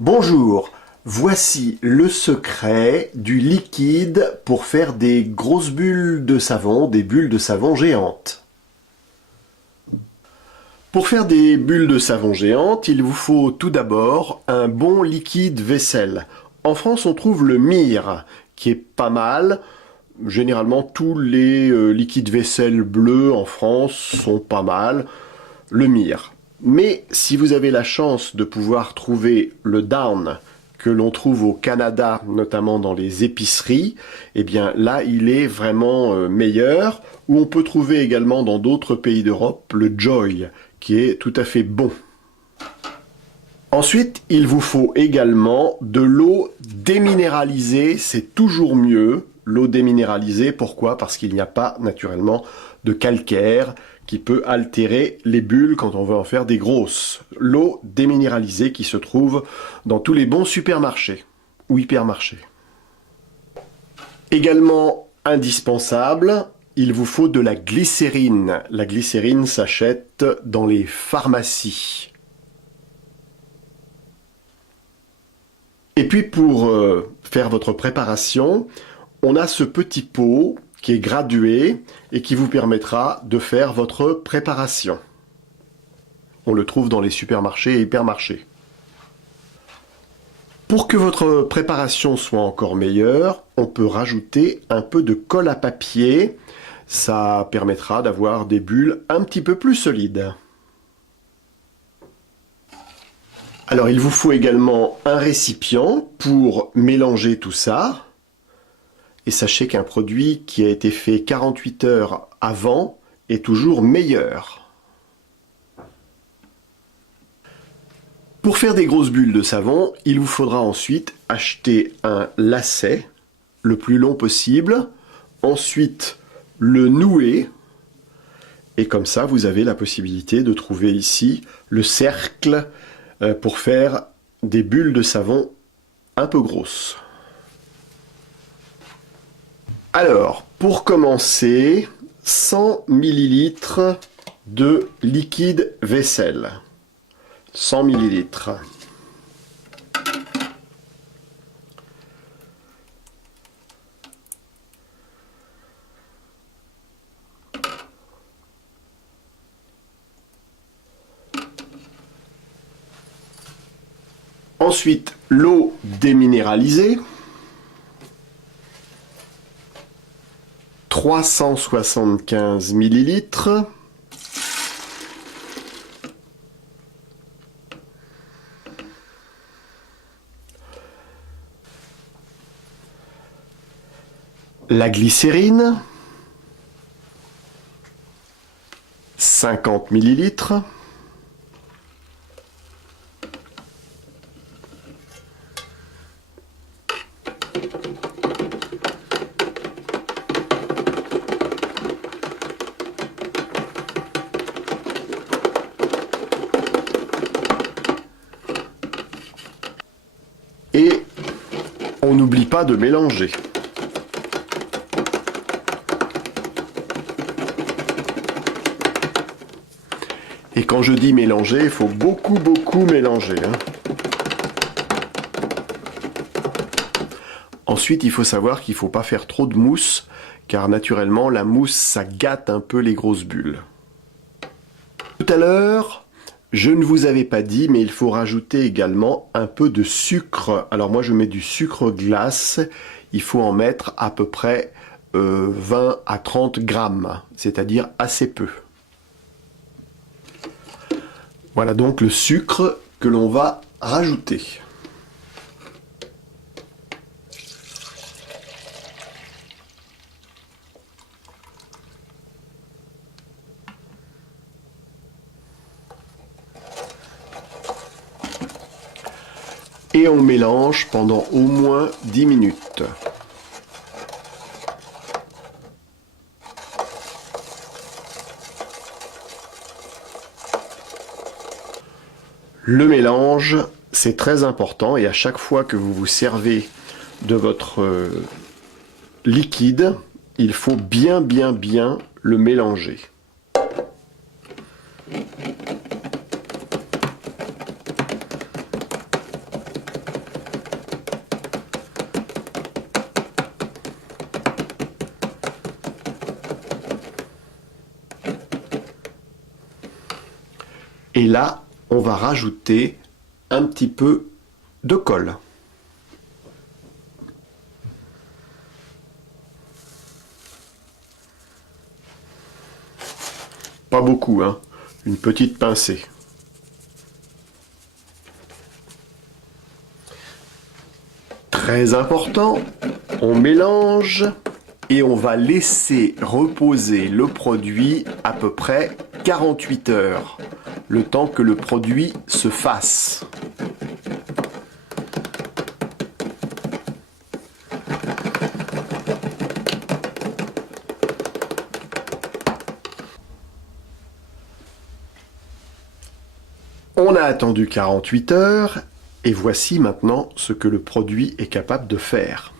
Bonjour, voici le secret du liquide pour faire des grosses bulles de savon, des bulles de savon géantes. Pour faire des bulles de savon géantes, il vous faut tout d'abord un bon liquide vaisselle. En France, on trouve le Mire, qui est pas mal. Généralement, tous les liquides vaisselle bleus en France sont pas mal. Le Mire. Mais si vous avez la chance de pouvoir trouver le Down que l'on trouve au Canada, notamment dans les épiceries, eh bien là il est vraiment meilleur. Ou on peut trouver également dans d'autres pays d'Europe le Joy, qui est tout à fait bon. Ensuite, il vous faut également de l'eau déminéralisée, c'est toujours mieux. L'eau déminéralisée, pourquoi? Parce qu'il n'y a pas naturellement de calcaire qui peut altérer les bulles quand on veut en faire des grosses. L'eau déminéralisée qui se trouve dans tous les bons supermarchés ou hypermarchés. Également indispensable, il vous faut de la glycérine. La glycérine s'achète dans les pharmacies. Et puis pour faire votre préparation, on a ce petit pot qui est gradué et qui vous permettra de faire votre préparation. On le trouve dans les supermarchés et hypermarchés. Pour que votre préparation soit encore meilleure, on peut rajouter un peu de colle à papier. Ça permettra d'avoir des bulles un petit peu plus solides. Alors il vous faut également un récipient pour mélanger tout ça. Et sachez qu'un produit qui a été fait 48 heures avant est toujours meilleur. Pour faire des grosses bulles de savon, il vous faudra ensuite acheter un lacet le plus long possible, ensuite le nouer, et comme ça vous avez la possibilité de trouver ici le cercle pour faire des bulles de savon un peu grosses. Alors, pour commencer, 100 ml de liquide vaisselle. 100 ml. Ensuite, l'eau déminéralisée. 375 ml. La glycérine. 50 ml. Et on n'oublie pas de mélanger. Et quand je dis mélanger, il faut beaucoup mélanger. Ensuite, il faut savoir qu'il ne faut pas faire trop de mousse, car naturellement, la mousse, ça gâte un peu les grosses bulles. Tout à l'heure, je ne vous avais pas dit, mais il faut rajouter également un peu de sucre. Alors moi, je mets du sucre glace. Il faut en mettre à peu près 20 à 30 grammes, c'est-à-dire assez peu. Voilà donc le sucre que l'on va rajouter. Et on mélange pendant au moins 10 minutes. Le mélange, c'est très important et à chaque fois que vous vous servez de votre liquide, il faut bien le mélanger. Et là, on va rajouter un petit peu de colle. Pas beaucoup, hein, une petite pincée. Très important, on mélange et on va laisser reposer le produit à peu près 48 heures, le temps que le produit se fasse. On a attendu 48 heures et voici maintenant ce que le produit est capable de faire.